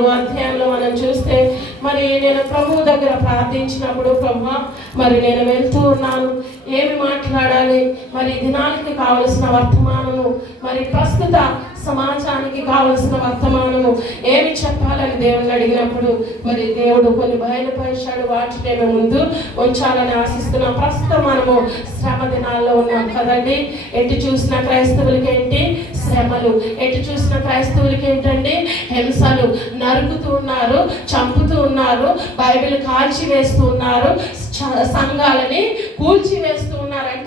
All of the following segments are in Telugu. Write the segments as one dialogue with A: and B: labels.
A: నాలుగో అధ్యాయంలో మనం చూస్తే మరి నేను ప్రభు దగ్గర ప్రార్థించినప్పుడు ప్రభు మరి నేను వెళ్తూ ఉన్నాను. ఏమి మాట్లాడాలి? మరి దినానికి కావలసిన వర్తమానము మరి ప్రస్తుత సమాజానికి కావలసిన వర్తమానము ఏమి చెప్పాలని దేవుణ్ణి అడిగినప్పుడు మరి దేవుడు కొన్ని బయలుపరిచాడు. వాటిని మేము ముందు ఉంచాలని ఆశిస్తున్నాం ప్రస్తుతం మనము శ్రమ దినాల్లో ఉన్నాం కదండి. ఎటు చూసిన క్రైస్తవులకి ఏంటి? శ్రమలు. ఎటు చూసిన క్రైస్తవులకి ఏంటండి? హింసలు. నరుకుతూ ఉన్నారు చంపుతూ ఉన్నారు బైబిల్ కాల్చి వేస్తూ ఉన్నారు చ- సంఘాలని కూల్చివేస్తూ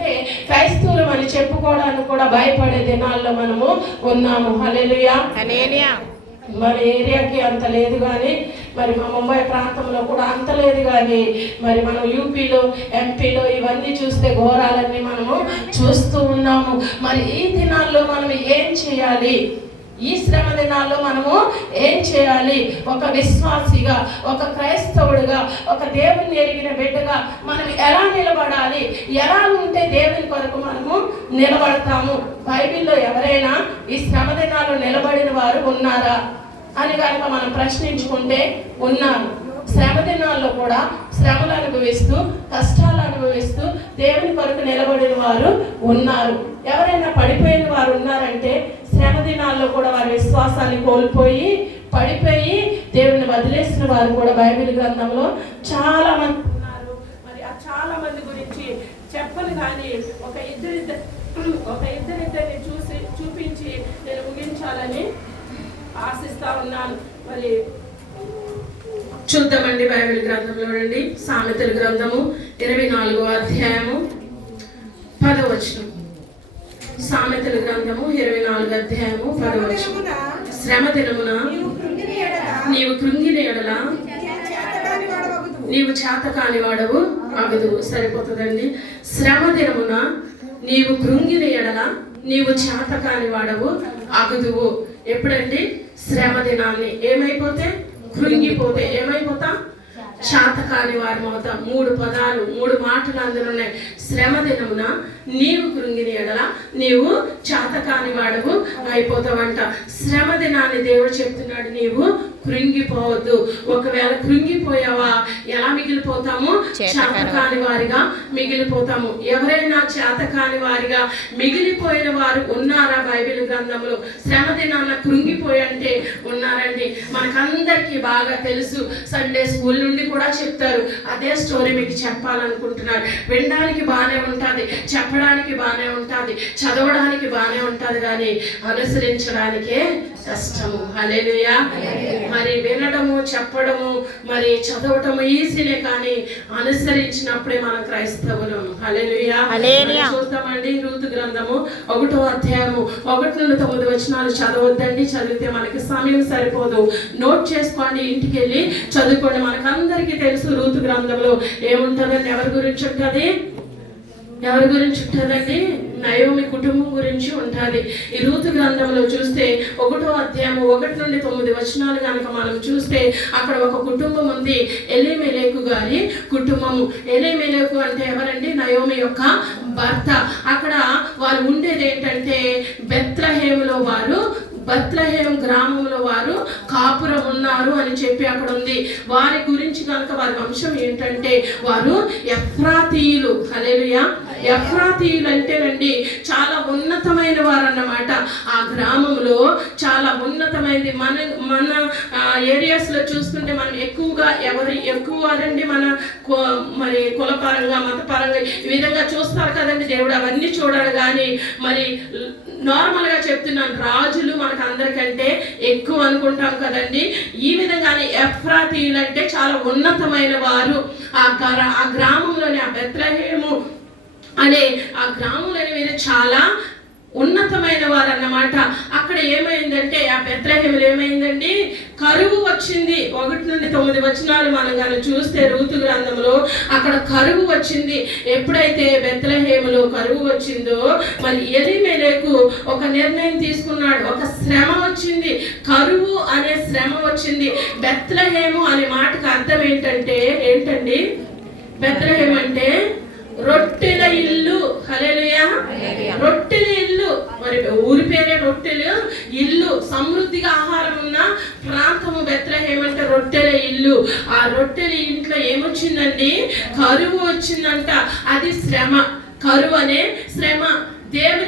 A: ఉన్నారంటే క్రైస్తవులు అని చెప్పుకోవడానికి కూడా భయపడే దినాల్లో మనము ఉన్నాము. హల్లెలూయా. మన ఏరియాకి అంత లేదు కానీ మరి మా ముంబై ప్రాంతంలో కూడా అంత లేదు కానీ మరి మనం యూపీలో ఎంపీలో ఇవన్నీ చూస్తే ఘోరాలన్నీ మనము చూస్తూ ఉన్నాము. మరి ఈ దినాల్లో మనం ఏం చేయాలి? ఈ శ్రమ దినాల్లో మనము ఏం చేయాలి? ఒక విశ్వాసిగా ఒక క్రైస్తవుడిగా ఒక దేవుని ఎరిగిన బిడ్డగా మనం ఎలా నిలబడాలి? ఎలా ఉంటే దేవుని కొరకు మనము నిలబడతాము? బైబిల్లో ఎవరైనా ఈ శ్రమ దినాల్లో నిలబడిన వారు ఉన్నారా? అని కనుక మనం ప్రశ్నించుకుంటే ఉన్నారు శ్రమ దినాల్లో కూడా శ్రమలు అనుభవిస్తూ కష్టాలు అనుభవిస్తూ దేవుని కొరకు నిలబడిన వారు ఉన్నారు. ఎవరైనా పడిపోయిన వారు ఉన్నారంటే శ్రమ దినాల్లో కూడా వారి విశ్వాసాన్ని కోల్పోయి పడిపోయి దేవుని వదిలేసిన వారు కూడా బైబిల్ గ్రంథంలో చాలా మంది ఉన్నారు. మరి ఆ చాలా మంది గురించి చెప్పను కానీ ఒక ఇద్దరిద్దరు ఒక ఇద్దరిద్దరిని చూసి చూపించి నేను ముగించాలని ఆశిస్తా ఉన్నాను. మరి చూద్దామండి బైబిల్ గ్రంథంలో నుండి సామెతల గ్రంథము ఇరవై నాలుగో అధ్యాయము పదవచనం సామెతల గ్రంథము ఇరవై నాలుగు అధ్యాయము పదవచనం శ్రమ దినమున
B: నీవు కృంగిన ఎడల
A: నీవు చేత కాని వాడవు అగదు సరిపోతుందండి. శ్రమ దినమున నీవు కృంగిన ఎడల నీవు చేత కాని వాడవు అగదువు ఎప్పుడండి? శ్రమ దినాన్ని. ఏమైపోతే? కృంగిపోతే ఏమైపోతాం? చేత కాని వారం అవుతాం మూడు పదాలు మూడు మాటలు అందులో ఉన్నాయి శ్రమ దినమున నీవు కృంగిన ఎడల నీవు చేత కాని వాడవు అయిపోతావంట. శ్రమ దినాన్ని దేవుడు చెప్తున్నాడు నీవు కృంగిపోవద్దు. ఒకవేళ కృంగిపోయావా ఎలా మిగిలిపోతాము?
C: చేతకాని
A: చేత కాని వారిగా మిగిలిపోతాము. ఎవరైనా చేత కాని వారిగా మిగిలిపోయిన వారు ఉన్నారా బైబిల్ గ్రంథంలో శ్రమ దినాన కృంగిపోయి అంటే ఉన్నారండి. మనకందరికీ బాగా తెలుసు. సండే స్కూల్ నుండి కూడా చెప్తారు. అదే స్టోరీ మీకు చెప్పాలనుకుంటున్నారు వినడానికి బాగానే ఉంటుంది చెప్పడానికి బాగానే ఉంటుంది చదవడానికి బాగానే ఉంటుంది కానీ అనుసరించడానికే కష్టము. హల్లెలూయా. మరి వినడము చెప్పడము మరి చదవటము ఈజీనే కానీ అనుసరించినప్పుడే మన క్రైస్తవులు. మరి చూద్దామండి రూతు గ్రంథము ఒకటో అధ్యాయము ఒకటి నుండి తొమ్మిది వచనాలు చదవద్దండి చదివితే మనకి సమయం సరిపోదు. నోట్ చేసుకోండి ఇంటికి వెళ్ళి చదువుకోండి. మనకందరికీ తెలుసు రూతు గ్రంథంలో ఏముంటుందండి? ఎవరి గురించి ఉంటుంది? ఎవరి గురించి ఉంటుందండి? నయోమి కుటుంబం గురించి ఉంటుంది. ఈ రూతు గ్రంథంలో చూస్తే ఒకటో అధ్యాయం ఒకటి నుండి తొమ్మిది వచనాలు కనుక మనం చూస్తే అక్కడ ఒక కుటుంబం ఉంది ఎలిమెలేకు గారి కుటుంబము. ఎలిమెలేకు అంటే ఎవరండి? నయోమి యొక్క భర్త. అక్కడ వారు ఉండేది ఏంటంటే బెత్రహేములో వారు బత్లహేం గ్రామంలో వారు కాపురం ఉన్నారు అని చెప్పి అక్కడ ఉంది వారి గురించి కనుక వారి వంశం ఏంటంటే వారు ఎఫ్రాతీయులు. హల్లెలూయా. ఎఫ్రాతీయులు అంటేనండి చాలా ఉన్నతమైన వారు అన్నమాట ఆ గ్రామంలో చాలా ఉన్నతమైనది మన మన ఏరియాస్లో చూసుకుంటే మనం ఎక్కువగా ఎవరు ఎక్కువ వారండి మన కు- మరి కులపరంగా మతపరంగా ఈ విధంగా చూస్తారు కదండి దేవుడు. అవన్నీ చూడాలి కానీ మరి నార్మల్గా చెప్తున్నాను రాజులు మనకు అందరికంటే ఎక్కువ అనుకుంటాం కదండి. ఈ విధంగానే ఎఫ్రాతీయులు అంటే చాలా ఉన్నతమైన వారు. ఆ గ్రా- ఆ గ్రామంలోని ఆ బెత్రహేము అనే ఆ గ్రాములని వీరు చాలా ఉన్నతమైన వారు అన్నమాట. అక్కడ ఏమైందంటే ఆ బెత్లహేములు ఏమైందండి? కరువు వచ్చింది. ఒకటి నుండి తొమ్మిది వచనాలు మనం కానీ చూస్తే రూతు గ్రంథంలో అక్కడ కరువు వచ్చింది. ఎప్పుడైతే బెత్లహేములో కరువు వచ్చిందో మరి ఎలిమెలకు ఒక నిర్ణయం తీసుకున్నాడు. ఒక శ్రమ వచ్చింది. కరువు అనే శ్రమ వచ్చింది. బెత్లహేము అనే మాటకు అర్థం ఏంటంటే ఏంటండి? బెత్లహేం అంటే రొట్టెల ఇల్లు. మరి ఊరి పేరే రొట్టెలు. ఇల్లు సమృద్ధిగా ఆహారం ఉన్న ప్రాంతము బెత్రహేమంటే రొట్టెల ఇల్లు. ఆ రొట్టెల ఇంట్లో ఏమొచ్చిందండి? కరువు వచ్చిందంట. అది శ్రమ. కరువు అనే శ్రమ. దేవుని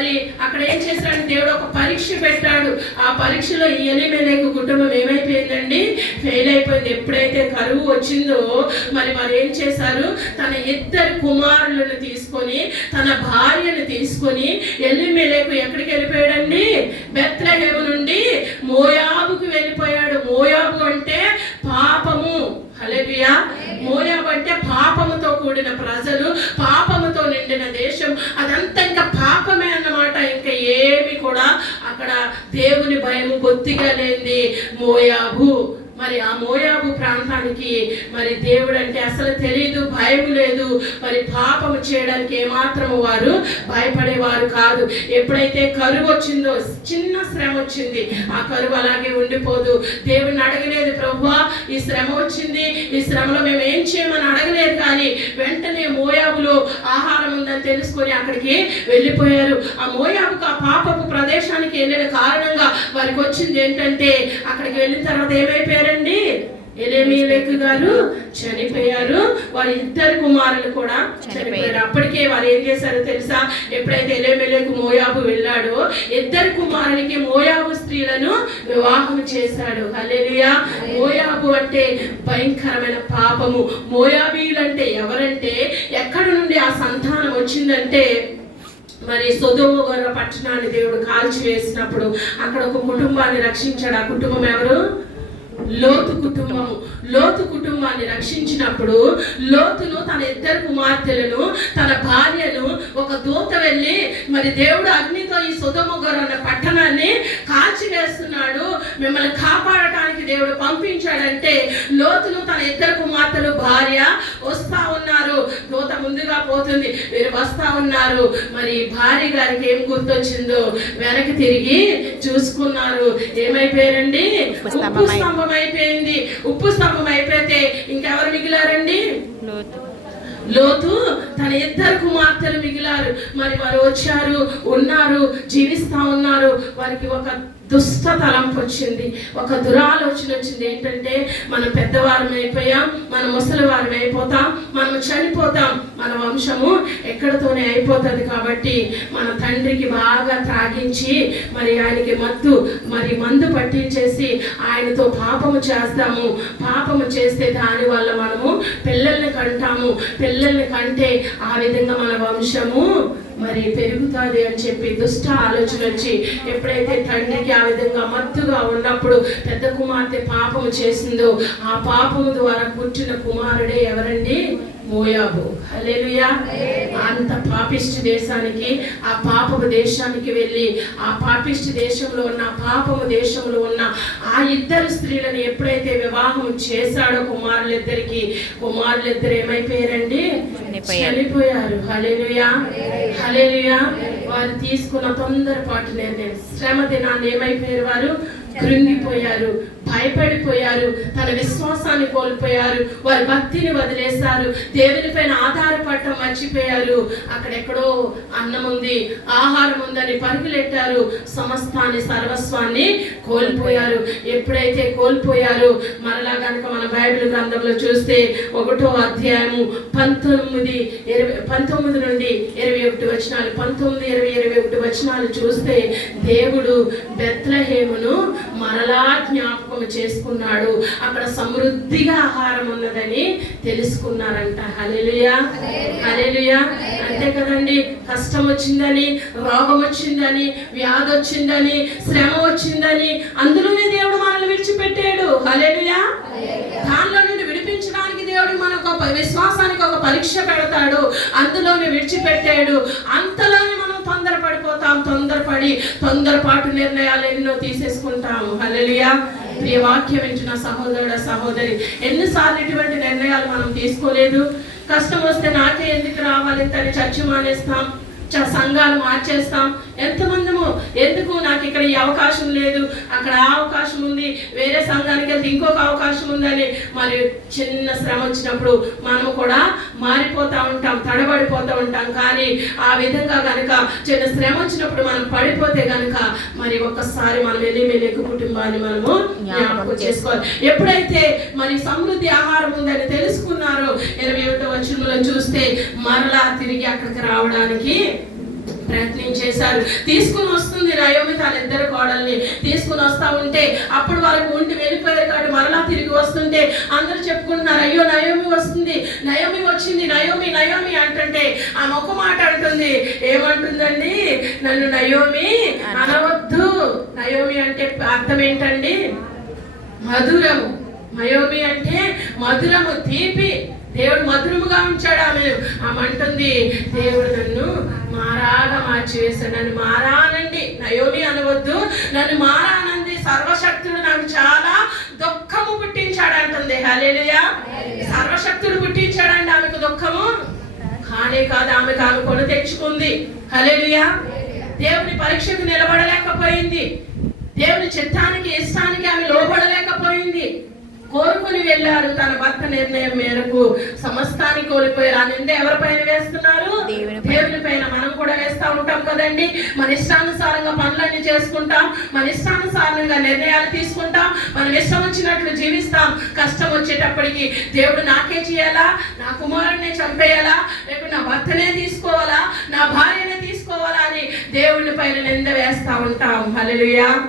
A: మరి అక్కడ ఏం చేశాడు దేవుడు ఒక పరీక్ష పెట్టాడు. ఆ పరీక్షలో ఈ ఎలిమెలేకు కుటుంబం ఏమైపోయిందండి? ఫెయిల్ అయిపోయింది. ఎప్పుడైతే కరువు వచ్చిందో మరి వారు ఏం చేశారు? తన ఇద్దరు కుమారులను తీసుకొని తన భార్యను తీసుకొని ఎలిమెలకు ఎక్కడికి వెళ్ళిపోయాడండి? బెత్రహేము నుండి మోయాబుకు వెళ్ళిపోయాడు. మోయాబు అంటే పాపము. హలెబియా మోయాబు అంటే పాపముతో కూడిన ప్రజలు పాపముతో నిండిన దేశం. అదంతా ఇంకా పాపమే అన్నమాట ఇంకా ఏమి కూడా అక్కడ దేవుని భయము బొత్తిగా లేని మోయాబు మరి ఆ మోయాబు ప్రాంతానికి మరి దేవుడు అంటే అసలు తెలియదు భయం లేదు. మరి పాపము చేయడానికి ఏమాత్రము వారు భయపడేవారు కాదు. ఎప్పుడైతే కరువు వచ్చిందో చిన్న శ్రమ వచ్చింది ఆ కరువు అలాగే ఉండిపోదు. దేవుడిని అడగలేదు ప్రభువా ఈ శ్రమ వచ్చింది. ఈ శ్రమలో మేము ఏం చేయమని అడగలేదు కానీ వెంటనే మోయాబులో ఆహారం ఉందని తెలుసుకొని అక్కడికి వెళ్ళిపోయారు. ఆ మోయాబుకు ఆ పాపపు ప్రదేశానికి వెళ్ళిన కారణంగా వారికి వచ్చింది ఏంటంటే అక్కడికి వెళ్ళిన తర్వాత ఏమైపోయారండి ఎలేమీలెకు గారు చనిపోయారు. వారి ఇద్దరు కుమారులు కూడా చనిపోయారు. అప్పటికే వారు ఏం చేశారో తెలుసా? ఎప్పుడైతే ఎలేమేలకు మోయాబు వెళ్ళాడో ఇద్దరు కుమారునికి మోయాబు స్త్రీలను వివాహం చేశాడు. హల్లెలూయా. మోయాబు అంటే భయంకరమైన పాపము. మోయాబీలు అంటే ఎవరంటే ఎక్కడి నుండి ఆ సంతానం వచ్చిందంటే మరి సొదోమ గొర్ర పట్టణాన్ని దేవుడు కాల్చివేసినప్పుడు అక్కడ ఒక కుటుంబాన్ని రక్షించాడు. ఆ కుటుంబం ఎవరు? లోతు కుటుంబము లోతు కుటుంబాన్ని రక్షించినప్పుడు లోతును తన ఇద్దరు కుమార్తెలను తన భార్యను ఒక దూత వెళ్ళి మరి దేవుడు అగ్నితో ఈ సుధముగర్ అన్న పట్టణాన్ని కాల్చివేస్తున్నాడు. మిమ్మల్ని కాపాడటానికి దేవుడు పంపించాడంటే లోతును తన ఇద్దరు కుమార్తెలు భార్య వస్తా ఉన్నారు. దూత ముందుగా పోతుంది మీరు వస్తా ఉన్నారు. మరి భార్య గారికి ఏం గుర్తొచ్చిందో? వెనక్కి తిరిగి చూసుకున్నారు. ఏమైపోయారండి?
C: ఉప్పు
A: స్తంభం అయిపోయింది ఉప్పు మిగిలారండి
C: లోతు.
A: లోతు? తన ఇద్దరు కుమార్తెలు మిగిలారు. మరి వారు వచ్చారు ఉన్నారు జీవిస్తా ఉన్నారు. వారికి ఒక దుష్ట తలంపు వచ్చింది. ఒక దురాలోచన వచ్చింది. ఏంటంటే మనం పెద్దవారం అయిపోయాం మనం ముసలివారం అయిపోతాం మనం చనిపోతాం. మన వంశము ఎక్కడితోనే అయిపోతుంది కాబట్టి మన తండ్రికి బాగా త్రాగించి మరి ఆయనకి మత్తు మరి మందు పట్టించేసి ఆయనతో పాపము చేస్తాము. పాపము చేస్తే దానివల్ల మనము పిల్లల్ని కంటాము. పిల్లల్ని కంటే ఆ విధంగా మన వంశము మరి పెరుగుతుంది అని చెప్పి దుష్ట ఆలోచన వచ్చి ఎప్పుడైతే తండ్రికి ఆ విధంగా మత్తుగా ఉన్నప్పుడు పెద్ద కుమార్తె పాపము చేసిందో ఆ పాపము ద్వారా పుట్టిన కుమారుడే ఎవరండి? మోయాబు. అలేలుయా అంత పాపిష్టి దేశానికి ఆ పాపపు దేశానికి వెళ్ళి ఆ పాపిష్టి దేశంలో ఉన్న పాపము దేశంలో ఉన్న ఆ ఇద్దరు స్త్రీలను ఎప్పుడైతే వివాహం చేశాడో కుమారులిద్దరికి కుమారులిద్దరు ఏమైపోయారండి?
C: చనిపోయారు.
A: చనిపోయారు. వారు తీసుకున్న తొందరపాటు శ్రమ దినాన్ని ఏమైపోయారు వారు? కృంగిపోయారు. భయపడిపోయారు. తన విశ్వాసాన్ని కోల్పోయారు. వారి భక్తిని వదిలేశారు. దేవుని పైన ఆధారపడటం మర్చిపోయారు. అక్కడెక్కడో అన్నం ఉంది ఆహారం ఉందని పరుగులెట్టారు. సమస్తాన్ని సర్వస్వాన్ని కోల్పోయారు. ఎప్పుడైతే కోల్పోయారు మరలా కనుక మన బైబిల్ గ్రంథంలో చూస్తే ఒకటో అధ్యాయము పంతొమ్మిది ఇరవై పంతొమ్మిది నుండి ఇరవై ఒకటి వచనాలు పంతొమ్మిది ఇరవై ఇరవై ఒకటి వచనాలు చూస్తే దేవుడు బెత్లహేమును మరలా జ్ఞాపకం చేసుకున్నాడు. అక్కడ సమృద్ధిగా ఆహారం ఉన్నదని తెలుసుకున్నారంట. హల్లెలూయా. హల్లెలూయా. అంతే కదండి. కష్టం వచ్చిందని రోగం వచ్చిందని వ్యాధి వచ్చిందని శ్రమ వచ్చిందని అందులోనే దేవుడు మనల్ని విడిచిపెట్టాడు. హల్లెలూయా. దానిలో నుండి విడిపించడానికి దేవుడు మనకు ఒక విశ్వాసానికి ఒక పరీక్ష పెడతాడు. అందులోనే విడిచిపెట్టాడు. అంతలోనే మనం తొందరపడిపోతాం. తొందరపడి తొందరపాటు నిర్ణయాలు ఎన్నో తీసేసుకుంటాము. హల్లెలూయా. ఈ వాక్యం ఇచ్చిన సహోదరుడ సహోదరి? ఎన్నిసార్లు ఇటువంటి నిర్ణయాలు మనం తీసుకోలేదు? కష్టం వస్తే నాకే ఎందుకు రావాలి? అని చర్చి మానేస్తాం. సంఘాలు మార్చేస్తాం. ఎంతమంది శ్రమపడతాము ఎందుకు నాకు ఇక్కడ ఈ అవకాశం లేదు? అక్కడ ఆ అవకాశం ఉంది వేరే సంఘానికి వెళ్తే ఇంకొక అవకాశం ఉందని. మరి చిన్న శ్రమ వచ్చినప్పుడు మనం కూడా మారిపోతా ఉంటాం తడబడిపోతూ ఉంటాం. కానీ ఆ విధంగా కనుక చిన్న శ్రమ వచ్చినప్పుడు మనం పడిపోతే కనుక మరి ఒక్కసారి మనం వెళ్ళి మెలకు కుటుంబాన్ని మనము జ్ఞాపకం చేసుకోవాలి. ఎప్పుడైతే మరి సమృద్ధి ఆహారం ఉందని తెలుసుకున్నారో ఇరవై ఒకటో వచనంలో చూస్తే మరలా తిరిగి అక్కడికి రావడానికి ప్రయత్నం చేశారు. తీసుకుని వస్తుంది నయోమి తన ఇద్దరు కోడల్ని. తీసుకుని వస్తా ఉంటే అప్పుడు వాళ్ళకి ఉండి వెళ్ళిపోయారు కాబట్టి మరలా తిరిగి వస్తుంటే అందరూ చెప్పుకుంటున్నారు అయ్యో నయోమి వస్తుంది. నయోమి వచ్చింది. నయోమి నయోమి అంటుంటే ఆ ఒక మాట అంటుంది. ఏమంటుందండి? నన్ను నయోమి అనవద్దు. నయోమి అంటే అర్థం ఏంటండి? మధురము. మయోమి అంటే మధురము తీపి. దేవుడు మధురముగా ఉంచాడు ఆమె ఆమె అంటుంది దేవుడు నన్ను మారాగా మార్చివేశాడు. నన్ను మారానండి. నయోమి అనవద్దు. నన్ను మారానంది. సర్వశక్తుడు నాకు చాలా దుఃఖము పుట్టించాడు అంటుంది హల్లెలూయా. సర్వశక్తుడు పుట్టించాడండి ఆమెకు దుఃఖము. కానే కాదు ఆమెకు ఆమె కొని తెచ్చుకుంది. హల్లెలూయా. దేవుని పరీక్షకు నిలబడలేకపోయింది. దేవుని చిత్తానికి ఇష్టానికి ఆమె లోబడలేకపోయింది. కోరుకుని వెళ్ళారు తన భర్త నిర్ణయం మేరకు. సమస్తాన్ని కోల్పోయారు. ఆ నింద ఎవరిపైన వేస్తున్నారు?
C: దేవుని
A: పైన. మనం కూడా వేస్తా ఉంటాం కదండి. మన ఇష్టానుసారంగా పనులన్నీ చేసుకుంటాం. మన ఇష్టానుసారంగా నిర్ణయాలు తీసుకుంటాం. మనం ఇష్టం వచ్చినట్లు జీవిస్తాం. కష్టం వచ్చేటప్పటికి దేవుడు నాకే చేయాలా? నా కుమారుడిని చంపేయాలా? లేకపోతే నా భర్తనే తీసుకోవాలా? నా భార్యనే తీసుకోవాలా అని దేవుని పైన నింద వేస్తా ఉంటాం. హల్లెలూయా.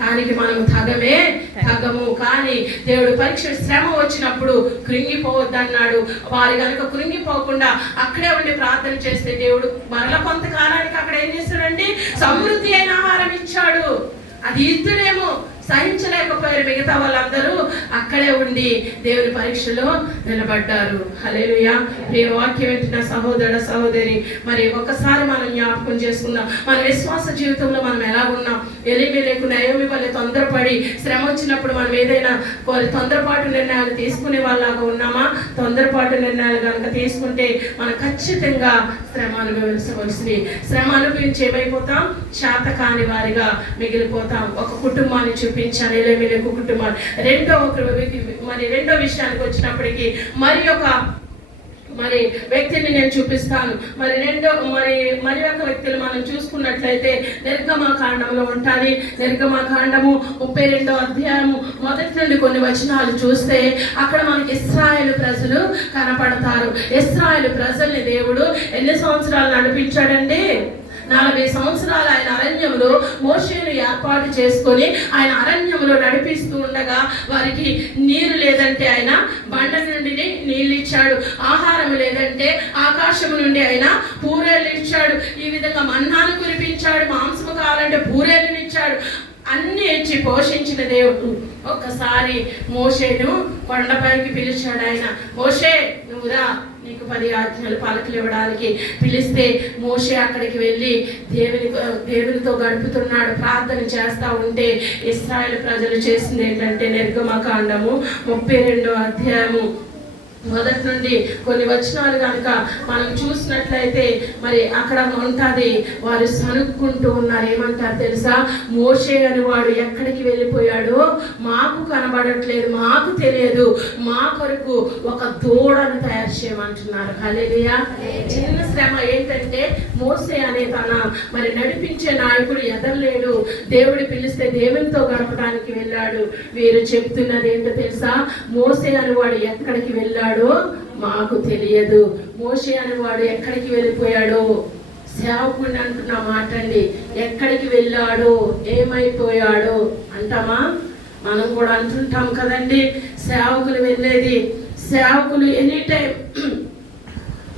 A: దానికి మనం తగమే. తగము కానీ దేవుడు పరీక్ష శ్రమ వచ్చినప్పుడు కృంగిపోవద్దన్నాడు. వారు కనుక కృంగిపోకుండా అక్కడే ఉండి ప్రార్థన చేస్తే దేవుడు మరల కొంతకాలానికి అక్కడ ఏం చేస్తాడండి? సమృద్ధి అయిన ఆహారం ఇచ్చాడు. అది ఇద్దుడేమో సహించలేకపోయారు మిగతా వాళ్ళందరూ అక్కడే ఉండి దేవుని పరీక్షలో నిలబడ్డారు. హలేలుయ మీ వాక్యం వింటున్న సహోదర సహోదరి మరి ఒకసారి మనం జ్ఞాపకం చేసుకుందాం. మన విశ్వాస జీవితంలో మనం ఎలా ఉన్నాం? ఎలిమి లేకు నయోమి వల్ల తొందరపడి శ్రమ వచ్చినప్పుడు మనం ఏదైనా తొందరపాటు నిర్ణయాలు తీసుకునే వాళ్ళగా ఉన్నామా? తొందరపాటు నిర్ణయాలు కనుక తీసుకుంటే మనం ఖచ్చితంగా శ్రమ అనుభవించవలసింది శ్రమ అనుభవించి ఏమైపోతాం? శాత కాని వారిగా మిగిలిపోతాం. ఒక కుటుంబాన్ని చూపించాను ఎలిమిలకు కుటుంబాన్ని రెండో ఒక మరి రెండో విషయానికి వచ్చినప్పటికీ మరి ఒక మరి వ్యక్తిని నేను చూపిస్తాను. మరి రెండో మరి మరి ఒక వ్యక్తులు మనం చూసుకున్నట్లయితే నిర్గమా కాండంలో ఉంటుంది. నిర్గమా కాండము ముప్పై రెండో అధ్యాయము మొదటి నుండి కొన్ని వచనాలు చూస్తే అక్కడ మనకి ఇస్రాయేల్ ప్రజలు కనపడతారు. ఇస్రాయేల్ ప్రజల్ని దేవుడు ఎన్ని సంవత్సరాలు నడిపించాడండి? నలభై సంవత్సరాలు ఆయన అరణ్యంలో మోషేను ఏర్పాటు చేసుకొని ఆయన అరణ్యంలో నడిపిస్తూ ఉండగా వారికి నీరు లేదంటే ఆయన బండ నుండి నీళ్ళు ఇచ్చాడు ఆహారం లేదంటే ఆకాశం నుండి ఆయన పూరేలు ఇచ్చాడు ఈ విధంగా మన్నాను కురిపించాడు మాంసము కావాలంటే పూరేలు ఇచ్చాడు అన్ని ఇచ్చి పోషించిన దేవుడు. ఒక్కసారి మోషేను కొండపైకి పిలిచాడు ఆయన. మోషే నువ్వురా నీకు పది ఆజ్ఞలు పలకలు ఇవ్వడానికి పిలిస్తే మోషే అక్కడికి వెళ్ళి దేవుని దేవునితో గడుపుతున్నాడు. ప్రార్థన చేస్తా ఉంటే ఇస్రాయల్ ప్రజలు చేసింది ఏంటంటే నిర్గమకాండము ముప్పై రెండో అధ్యాయము. మొదటి నుండి కొన్ని వచనాలు కనుక మనం చూసినట్లయితే మరి అక్కడ ఉంటుంది. వారు సనుక్కుంటూ ఉన్నారు. ఏమంటారు తెలుసా? మోషే అని వాడు ఎక్కడికి వెళ్ళిపోయాడో మాకు కనబడట్లేదు మాకు తెలియదు. మా కొరకు ఒక దూడను తయారు చేయమంటున్నారు. హల్లెలూయా. చిన్న శ్రమ ఏంటంటే మోసే అనే తన మరి నడిపించే నాయకుడు ఎదరలేడు. దేవుడు పిలిస్తే దేవునితో గడపడానికి వెళ్ళాడు. వీరు చెప్తున్నది ఏంటో తెలుసా? మోసే అని వాడు ఎక్కడికి వెళ్ళాడు మాకు తెలియదు. మోషే అనేవాడు ఎక్కడికి వెళ్ళిపోయాడో? సేవకుడిని అంటున్న మాట అండి ఎక్కడికి వెళ్ళాడో? ఏమైపోయాడో? అంటామా? మనం కూడా అంటుంటాం కదండి. సేవకులు వెళ్ళేది. సేవకులు ఎనీ టైం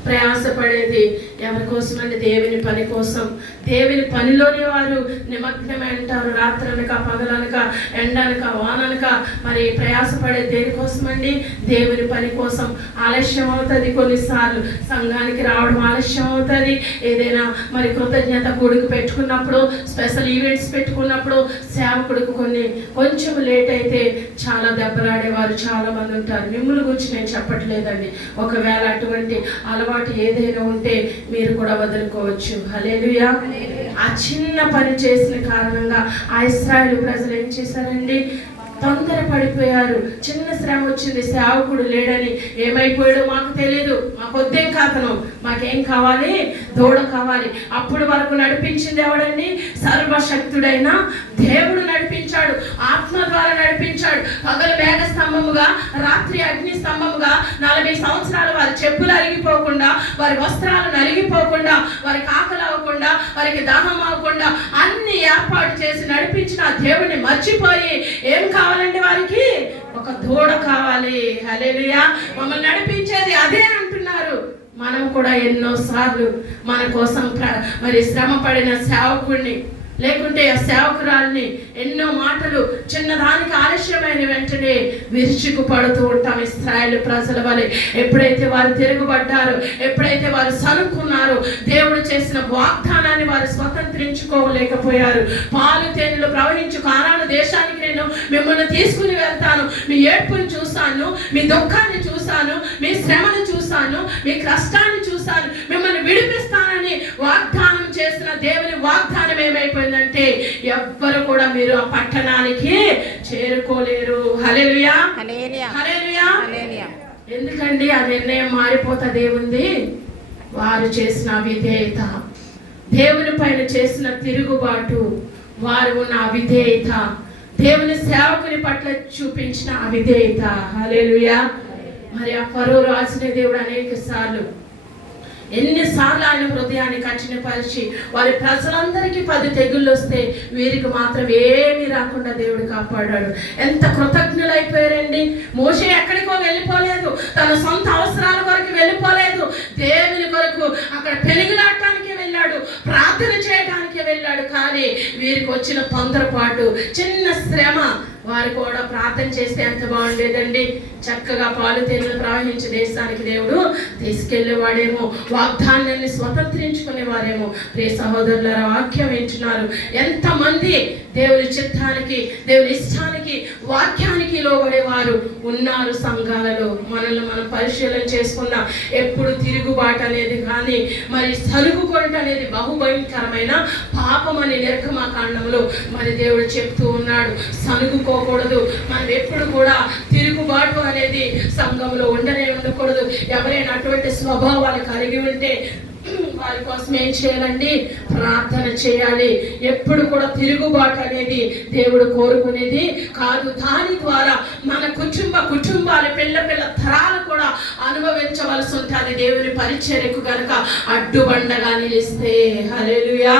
A: ప్రయాసపడేది. ఎవరి కోసమండి దేవుని పని కోసం. దేవుని పనిలోనే వారు నిమగ్నమై అంటారు రాత్రనక పగలనక ఎండనక వాననక. మరి ప్రయాసపడే దేనికోసం అండి దేవుని పని కోసం. ఆలస్యం అవుతుంది కొన్నిసార్లు. సంఘానికి రావడం ఆలస్యం అవుతుంది. ఏదైనా మరి కృతజ్ఞత కొడుకు పెట్టుకున్నప్పుడు స్పెషల్ ఈవెంట్స్ పెట్టుకున్నప్పుడు సేవకుడికి కొన్ని కొంచెం లేట్ అయితే చాలా దెబ్బలాడేవారు చాలా మంది ఉంటారు. మిమ్మల్ని గురించి నేను చెప్పట్లేదండి. ఒకవేళ అటువంటి అలవాటు ఏదైనా ఉంటే మీరు కూడా వదులుకోవచ్చు. హలేలుయా ఆ చిన్న పని చేసిన కారణంగా ఆ ఇస్రాయేల్ ప్రజలు ఏం చేశారండి? తొందర పడిపోయారు. చిన్న శ్రమ వచ్చింది. సేవకుడు లేడని ఏమైపోయాడో మాకు తెలియదు మాకు వద్దేం కాతను మాకేం కావాలి? దూడ కావాలి. అప్పుడు వరకు నడిపించింది ఎవడండి? సర్వశక్తుడైన దేవుడు నడిపించాడు. ఆత్మ ద్వారా నడిపించాడు. పగలు మేఘ స్తంభముగా రాత్రి అగ్ని స్తంభముగా నలభై సంవత్సరాలు వారి చెప్పులు అరిగిపోకుండా వారి వస్త్రాలు నలిగిపోకుండా వారికి ఆకలి అవ్వకుండా వారికి దాహం అవ్వకుండా అన్ని ఏర్పాటు చేసి నడిపించిన దేవుడిని మర్చిపోయి ఏం కావాలి? కావాలండి వారికి ఒక దూడ కావాలి. హలేలుయా మమ్మల్ని నడిపించేది అదే అంటున్నారు. మనం కూడా ఎన్నో సార్లు మన కోసం మరి శ్రమ పడిన సేవకుడిని లేకుంటే ఆ సేవకురాల్ని ఎన్నో మాటలు చిన్నదానికి ఆలస్యమైన వెంటనే విరుచుకు పడుతూ ఉంటాం ఇస్రాయల్ ప్రజల వలె. ఎప్పుడైతే వారు తిరుగుబడ్డారు ఎప్పుడైతే వారు సనుక్కున్నారో దేవుడు చేసిన వాగ్దానాన్ని వారు స్వతంత్రించుకోలేకపోయారు. పాలు తేనెలు ప్రవహించు కారాను దేశానికి నేను మిమ్మల్ని తీసుకుని వెళ్తాను. మీ ఏడ్పుని చూశాను మీ దుఃఖాన్ని చూశాను మీ శ్రమను చూశాను మీ కష్టాన్ని చూశాను మిమ్మల్ని విడిపిస్తానని వాగ్దానం చేసిన దేవుని వాగ్దానం ఏమైపోయిందంటే ఎవ్వరు కూడా మీరు ఆ పట్టణానికి చేరుకోలేరు. ఎందుకండి ఆ నిర్ణయం మారిపోతుంది ఏముంది వారు చేసిన అవిధేయత. దేవుని పైన చేసిన తిరుగుబాటు. వారు ఉన్న అవిధేయత. దేవుని సేవకుని పట్ల చూపించిన అవిధేయత. హల్లెలూయా. మరి ఆ ఫరో రాసిన దేవుడు అనేక సార్లు ఎన్నిసార్లు ఆయన హృదయాన్ని కఠినపరిచి వారి ప్రజలందరికీ పది తెగుళ్ళు వస్తే వీరికి మాత్రం ఏమీ రాకుండా దేవుడు కాపాడాడు. ఎంత కృతజ్ఞులైపోయారండి. మోసే ఎక్కడికో వెళ్ళిపోలేదు. తన సొంత అవసరాల కొరకు వెళ్ళిపోలేదు. దేవుని కొరకు అక్కడ పెనుగులాడటానికి వెళ్ళాడు. ప్రార్థన చేయడానికి వెళ్ళాడు. కానీ వీరికి వచ్చిన తొందరపాటు చిన్న శ్రమ వారు కూడా ప్రార్థన చేస్తే ఎంత బాగుండేదండి. చక్కగా పాలు తేనెలు ప్రవహించే దేశానికి దేవుడు తీసుకెళ్ళేవాడేమో వాగ్దానాన్ని స్వతంత్రించుకునేవారేమో. ప్రియ సహోదరుల వాక్యం వింటున్నారు. ఎంతమంది దేవుని చిత్తానికి దేవుని ఇష్టానికి వాక్యానికి లోబడేవారు ఉన్నారు సంఘాలలో. మనల్ని మనం పరిశీలన చేసుకున్న ఎప్పుడు తిరుగుబాటు అనేది కానీ మరి సరుకుకొనట అనేది బహుభయంకరమైన పాపం అని నిర్గమాకాండంలో మరి దేవుడు చెప్తూ ఉన్నాడు. సనుగుకోకూడదు మనం ఎప్పుడు కూడా తిరుగుబాటు అనేది సంఘంలో ఉండనే ఉండకూడదు. ఎవరైనా అటువంటి స్వభావాలు కలిగి ఉంటే వారి కోసం ఏం చేయాలండి? ప్రార్థన చేయాలి. ఎప్పుడు కూడా తిరుగుబాటు అనేది దేవుడు కోరుకునేది కాదు. దాని ద్వారా మన కుటుంబ కుటుంబాల పిల్ల పిల్ల తరాలు కూడా అనుభవించవలసి ఉంటుంది. దేవుని పరిచర్యకు కనుక అడ్డుబండగా నిలిస్తే. హల్లెలూయా.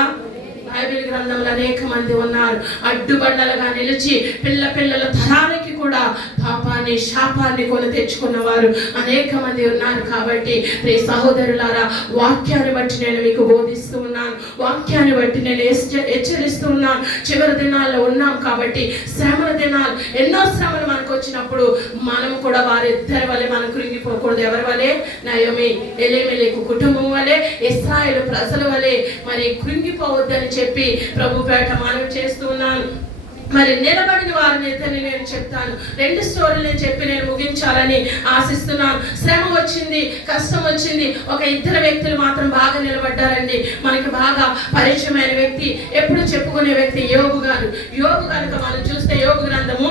A: బైబిల్ గ్రంథంలో అనేక మంది ఉన్నారు. అడ్డుబండలుగా నిలిచి పిల్ల పిల్లల తరానికి కూడా పాపాన్ని శాపాన్ని కొని తెచ్చుకున్నవారు అనేక మంది ఉన్నారు కాబట్టి రే సహోదరులారా వాక్యాన్ని బట్టి నేను మీకు బోధిస్తూ ఉన్నాను. వాక్యాన్ని బట్టి నేను హెచ్చ- హెచ్చరిస్తూ ఉన్నాను. చివరి దినాల్లో ఉన్నాం కాబట్టి శ్రమల దినాలు ఎన్నో శ్రమలు మనకు వచ్చినప్పుడు మనం కూడా వారిద్దరి వలె మనం కృంగిపోకూడదు. ఎవరి వలె? నయోమి ఎలేమెలేకు కుటుంబం వలె ఇస్రాయేల్ ప్రజల వలె. మరి కృంగిపోవద్దని చెప్పి ప్రభు పేట మనం చేస్తున్నాను. మరి నిలబడిన వారిని అయితే నేను చెప్తాను? రెండు స్టోరీలు నేను చెప్పి నేను ముగించాలని ఆశిస్తున్నాను. శ్రమ వచ్చింది కష్టం వచ్చింది. ఒక ఇద్దరు వ్యక్తులు మాత్రం బాగా నిలబడ్డారండి. మనకి బాగా పరిచయమైన వ్యక్తి ఎప్పుడు చెప్పుకునే వ్యక్తి యోగు గారు. యోగు కనుక మనం చూస్తే యోగు గ్రంథము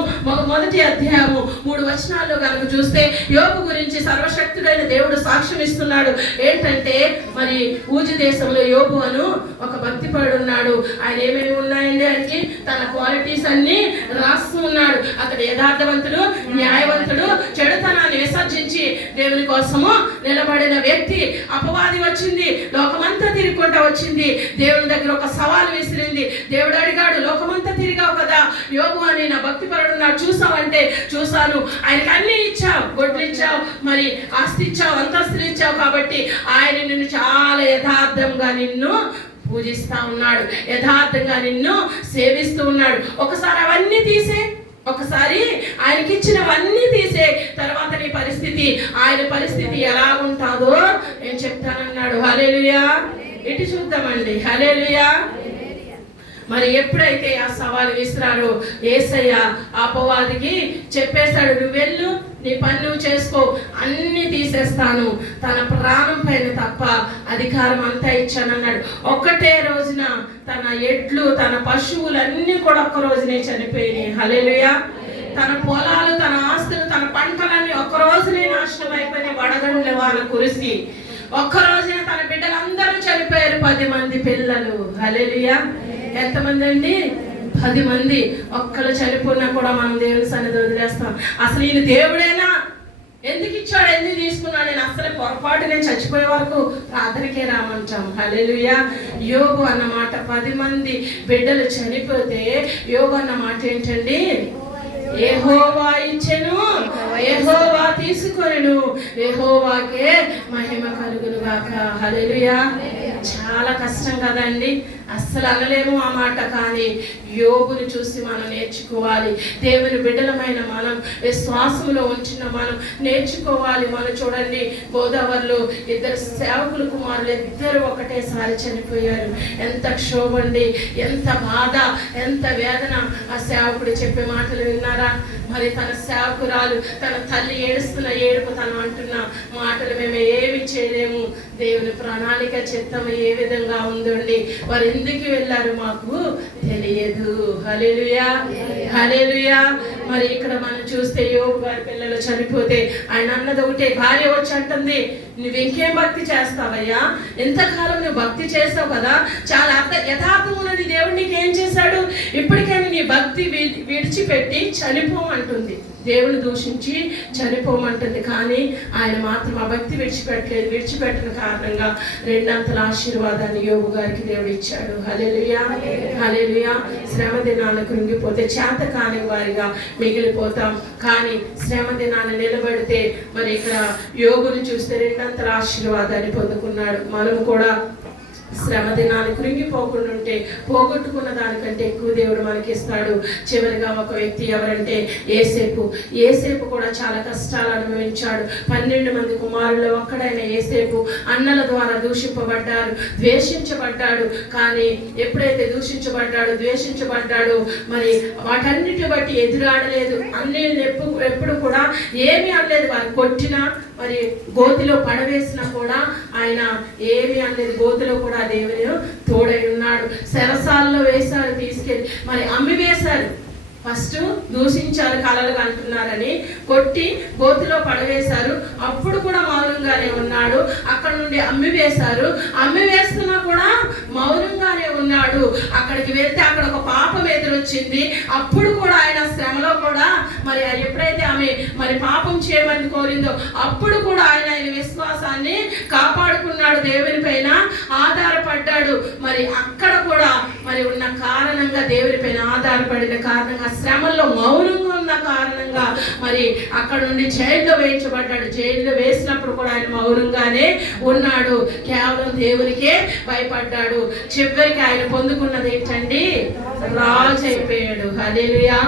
A: మొదటి అధ్యాయము మూడు వచనాల్లో కనుక చూస్తే యోగు గురించి సర్వశక్తుడైన దేవుడు సాక్ష్యం ఇస్తున్నాడు. ఏంటంటే మరి ఊజు దేశంలో యోగు అను ఒక భక్తిపరుడు ఉన్నాడు. ఆయన ఏమేమి ఉన్నాయండి ఆయనకి? తన క్వాలిటీస్ అన్ని రాస్తూ ఉన్నాడు. అతడు యథార్థవంతుడు న్యాయవంతుడు చెడుతనాన్ని విసర్జించి దేవుని కోసము నిలబడిన వ్యక్తి. అపవాది వచ్చింది లోకమంతా తిరుగుకుంటా వచ్చింది. దేవుని దగ్గర ఒక సవాల్ విసిరింది. దేవుడు అడిగాడు లోకమంతా తిరిగావు కదా? యోగు అని నా భక్తిపరుడు నాకు చూసావంటే చూశాను. ఆయనకి అన్ని ఇచ్చావు గొడ్లు ఇచ్చావు మరి ఆస్తి ఇచ్చావు అంతస్తులు ఇచ్చావు కాబట్టి ఆయన నిన్ను చాలా యథార్థంగా నిన్ను పూజిస్తా ఉన్నాడు. యథార్థంగా నిన్ను సేవిస్తూ ఉన్నాడు. ఒకసారి అవన్నీ తీసే ఒకసారి ఆయనకి ఇచ్చినవన్నీ తీసే తర్వాత నీ పరిస్థితి ఆయన పరిస్థితి ఎలా ఉంటుందో నేను చెప్తానన్నాడు. హలేలుయా ఇటు చూద్దామండి. హలేలుయా మరి ఎప్పుడైతే ఆ సవాలు విసిరారో ఏసయ్య అపవాదికి చెప్పేశాడు నువ్వు వెళ్ళు నీ పని నువ్వు చేసుకో అన్ని తీసేస్తాను. తన ప్రాణం పైన తప్ప అధికారం అంతా ఇచ్చానన్నాడు. ఒక్కటే రోజున తన ఎడ్లు తన పశువులన్నీ కూడా ఒక్క రోజునే చనిపోయినాయి. హలేలుయా తన పొలాలు తన ఆస్తులు తన పంటలన్నీ ఒక్క రోజునే నాశనం అయిపోయినాయి. వడగండ్ల వాళ్ళ కురిసి. ఒక్క రోజున తన బిడ్డలందరూ చనిపోయారు. పది మంది పిల్లలు. హలేలుయా ఎంతమంది అండి? పది మంది ఒక్కరు చనిపోయినా కూడా మనం దేవుని సన్నిధి వదిలేస్తాం. అసలు ఈయన దేవుడేనా? ఎందుకు ఇచ్చాడు? ఎందుకు తీసుకున్నాడు? నేను అసలు పొరపాటు నేను చచ్చిపోయే వరకు ప్రార్థనకే రామంటాం. హలేలుయా యోగు అన్నమాట పది మంది బిడ్డలు చనిపోతే యోగు అన్నమాట ఏంటండి? ఏహోవా ఇచ్చెను. ఏహోవా తీసుకొనెను. ఏహోవాకే మహిమ కలుగును గాక హలేలుయా చాలా కష్టం కదండి. అస్సలు అనలేము ఆ మాట కానీ యోగుని చూసి మనం నేర్చుకోవాలి. దేవుని బిడ్డలమైన మనం విశ్వాసంలో ఉంచిన మనం నేర్చుకోవాలి. మనం చూడండి గోదావరిలో ఇద్దరు సేవకులు కుమారులు ఇద్దరు ఒకటేసారి చనిపోయారు. ఎంత క్షోభండి ఎంత బాధ ఎంత వేదన ఆ సేవకుడు చెప్పే మాటలు విన్నారా? మరి తన సేవకురాలు తన తల్లి ఏడుస్తున్న ఏడుపు తను అంటున్న మాటలు మేము ఏమి చేయలేము. దేవుని ప్రణాళిక చిత్తం ఏ విధంగా ఉందండి? వారు ఎందుకు వెళ్ళారు మాకు తెలియదు. హలేలుయా హలేలుయా మరి ఇక్కడ మనం చూస్తే యోగు గారి పిల్లలు చనిపోతే ఆయన అన్నది ఒకటే భార్య వచ్చి అంటుంది నువ్వు ఇంకేం భక్తి చేస్తావయ్యా? ఎంతకాలం నువ్వు భక్తి చేస్తావు కదా? చాలా అర్థ యథార్థమున నీ దేవుడు నీకు ఏం చేశాడు? ఇప్పటికైనా నీ భక్తి విడిచిపెట్టి విడిచిపెట్టి అంటుంది దేవుని దూషించి చనిపోమంటుంది. కానీ ఆయన మాత్రం ఆ భక్తి విడిచిపెట్టలేదు. విడిచిపెట్టిన కారణంగా రెండంతల ఆశీర్వాదాన్ని యోగు గారికి దేవుడు ఇచ్చాడు. హలెలుయా హలెలుయా శ్రమ దినాన్ని కృంగిపోతే చేత కాని వారిగా మిగిలిపోతాం. కానీ శ్రమ దినాన్ని నిలబడితే మరి ఇక్కడ యోగుని చూస్తే రెండంతల ఆశీర్వాదాన్ని పొందుకున్నాడు. మనము కూడా శ్రమ దినాలు కృంగిపోకుండా ఉంటే పోగొట్టుకున్న దానికంటే ఎక్కువ దేవుడు మనకి ఇస్తాడు చివరిగా ఒక వ్యక్తి ఎవరంటే ఏసేపు ఏసేపు కూడా చాలా కష్టాలు అనుభవించాడు. పన్నెండు మంది కుమారులు ఒక్కడైన ఏసేపు అన్నల ద్వారా దూషింపబడ్డారు ద్వేషించబడ్డాడు. కానీ ఎప్పుడైతే దూషించబడ్డాడు ద్వేషించబడ్డాడు మరి వాటన్నిటి బట్టి ఎదురాడలేదు. అన్ని ఎప్పుడు ఎప్పుడు కూడా ఏమీ అనలేదు. వారు కొట్టినా మరి గోతిలో పడవేసినా కూడా ఆయన ఏమి అనేది గోతిలో కూడా దేవుని తోడై ఉన్నాడు. సెరసాల్లో వేశారు తీసుకెళ్ళి. మరి అమ్మి వేశారు. ఫస్ట్ దూషించారు కలలు అంటున్నారని కొట్టి గోతిలో పడవేశారు. అప్పుడు కూడా మౌనంగానే ఉన్నాడు. అక్కడ నుండి అమ్మి వేశారు. అమ్మి వేస్తున్నా కూడా మౌనంగానే ఉన్నాడు. అక్కడికి వెళ్తే అక్కడ ఒక పాపం ఎదురొచ్చింది. అప్పుడు కూడా ఆయన శ్రమలో కూడా మరి ఎప్పుడైతే ఆమె మరి పాపం చేయమని కోరిందో అప్పుడు కూడా ఆయన ఆయన విశ్వాసాన్ని కాపాడుకున్నాడు దేవుని పైన. ఆధారపడ్డాడు. మరి అక్కడ కూడా మరి ఉన్న దేవుని పైన ఆధారపడిన కారణంగా శ్రమల్లో మౌనంగా ఉన్న కారణంగా మరి అక్కడ నుండి జైల్లో వేయించబడ్డాడు. జైల్లో వేసినప్పుడు కూడా ఆయన మౌనంగానే ఉన్నాడు. కేవలం దేవునికే భయపడ్డాడు. చివరికి ఆయన పొందుకున్నది ఏంటండి? రాజు అయిపోయాడు. Hallelujah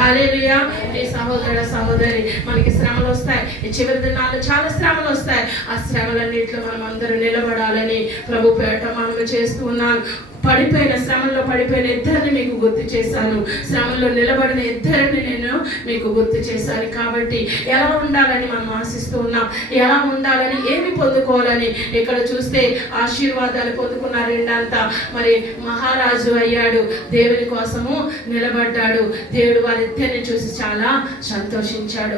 A: hallelujah. ఈ సహోదర సహోదరి మనకి శ్రమలు వస్తాయి. ఈ చివరి దినాల్లో చాలా శ్రమలు వస్తాయి. ఆ శ్రమలన్నింటిలో మనం అందరూ నిలబడాలని ప్రభు పేట మనం చేస్తూ ఉన్నాను. పడిపోయిన శ్రమంలో పడిపోయిన ఇద్దరిని మీకు గుర్తు చేశాను. శ్రమంలో నిలబడిన ఇద్దరిని నేను మీకు గుర్తు చేశాను. కాబట్టి ఎలా ఉండాలని మనం ఆశిస్తూ ఉన్నాం? ఎలా ఉండాలని ఏమి పొందుకోవాలని? ఇక్కడ చూస్తే ఆశీర్వాదాలు పొందుకున్నారు రెండంతా. మరి మహారాజు అయ్యాడు. దేవుని కోసము నిలబడ్డాడు. దేవుడు వారిద్దరిని చూసి చాలా సంతోషించాడు.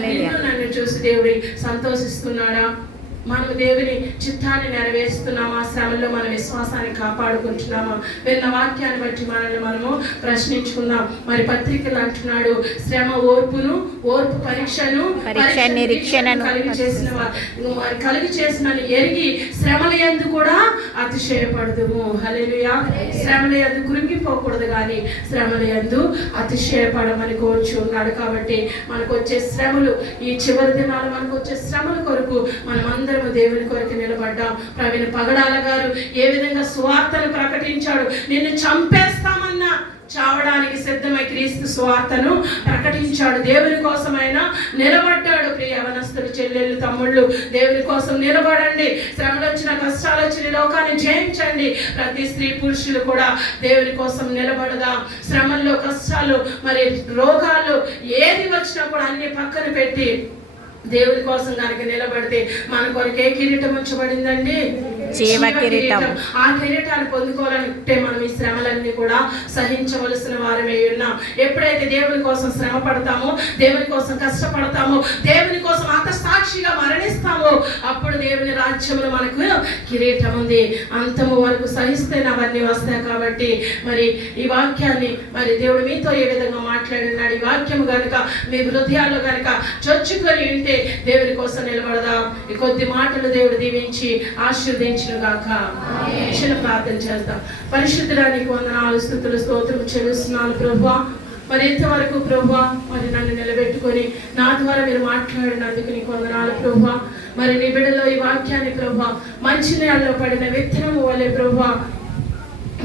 A: నిన్ను నన్ను చూసి దేవుడి సంతోషిస్తున్నాడా? మనం దేవుని చిత్తాన్ని నెరవేరుస్తున్నామా? ఆ శ్రమల్లో మన విశ్వాసాన్ని కాపాడుకుంటున్నామా? విన్న వాక్యాన్ని బట్టి మనల్ని మనము ప్రశ్నించుకుందాం. మరి పత్రికలు అంటున్నాడు శ్రమ ఓర్పును ఓర్పు పరీక్షను
C: పరీక్ష నిరీక్షణను
A: కలిగి చేసిన కలిగి చేసిన ఎరిగి శ్రమల ఎందు కూడా అతిశయపడదుము. హల్లెలూయా. శ్రమల ఎందు కురింగిపోకూడదు కానీ శ్రమల ఎందు అతిశయపడమని కోరుచున్నాడు కాబట్టి మనకు వచ్చే శ్రమలు ఈ చివరి దినాలు మనకు వచ్చే శ్రమల కొరకు మనం అందరం అందరము దేవుని కొరకు నిలబడ్డాం. ప్రవీణ పగడాల గారు ఏ విధంగా సువార్తను ప్రకటించాడు? నిన్ను చంపేస్తామన్నా చావడానికి సిద్ధమై క్రీస్తు స్వార్థను ప్రకటించాడు. దేవుని కోసమైనా నిలబడ్డాడు ప్రియ యవనస్తులు చెల్లెళ్ళు తమ్ముళ్ళు. దేవుని కోసం నిలబడండి. శ్రమలు వచ్చిన కష్టాలు వచ్చిన లోకాన్ని జయించండి. ప్రతి స్త్రీ పురుషులు కూడా దేవుని కోసం నిలబడదాం. శ్రమల్లో కష్టాలు మరి రోగాలు ఏది వచ్చినా కూడా అన్ని పక్కన పెట్టి దేవుడి కోసం కనుక నిలబడితే మన కొరకే కిరీటం వచ్చబడిందండి
C: జీవ కిరీటం.
A: ఆ కిరీటాన్ని పొందుకోవాలంటే మనం ఈ శ్రమలన్నీ కూడా సహించవలసిన వారమే ఉన్నాం. ఎప్పుడైతే దేవుని కోసం శ్రమ పడతామో దేవుని కోసం కష్టపడతామో దేవుని కోసం అంత సాక్షిగా మరణిస్తామో అప్పుడు దేవుని రాజ్యంలో మనకు కిరీటం ఉంది. అంతము వరకు సహిస్తే అవన్నీ వస్తాయి కాబట్టి మరి ఈ వాక్యాన్ని మరి దేవుడు మీతో ఏ విధంగా మాట్లాడినాడు? ఈ వాక్యం కనుక మీ హృదయాల్లో కనుక చొచ్చుకొని ఉంటే దేవుని కోసం నిలబడదాం. ఈ కొద్ది మాటలు దేవుడు దీవించి ఆశీర్వదించిన గాక ప్రార్థన చేద్దాం. పరిశుద్ధడానికి వందనాలు స్థుతులు స్తోత్రం చెల్లిస్తున్నాను ప్రభా మరి ఇంతవరకు ప్రభా మరి నన్ను నిలబెట్టుకొని నా ద్వారా మీరు మాట్లాడినందుకు నీకు వందనాలు ప్రభా మరి నీ బిడ్డలో ఈ వాక్యాన్ని ప్రభా మంచి నేలలో పడిన విత్తనము వలె ప్రభా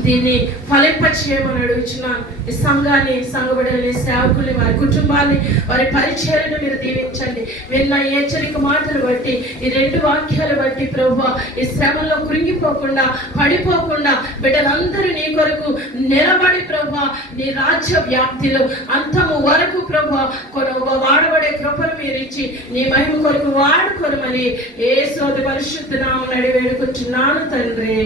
A: దీన్ని ఫలింప చేయమని అడుగుచున్న ఈ సంఘాన్ని సంఘబడని సేవకుల్ని వారి కుటుంబాన్ని వారి పరిచయాలను మీరు దీవించండి. విన్న హెచ్చరిక మాటలు బట్టి ఈ రెండు వాక్యాలు బట్టి ప్రభు ఈ శ్రమలో కృంగిపోకుండా పడిపోకుండా బిడ్డలందరూ నీ కొరకు నిలబడి ప్రభు నీ రాజ్య వ్యాప్తిలో అంతము వరకు ప్రభు కొను వాడబడే కృపను మీరు ఇచ్చి నీ మహిమ కొరకు వాడుకోరమని ఏ సోది పరిశుద్ధ నామని నడి వేడుకొచ్చున్నాను తండ్రి.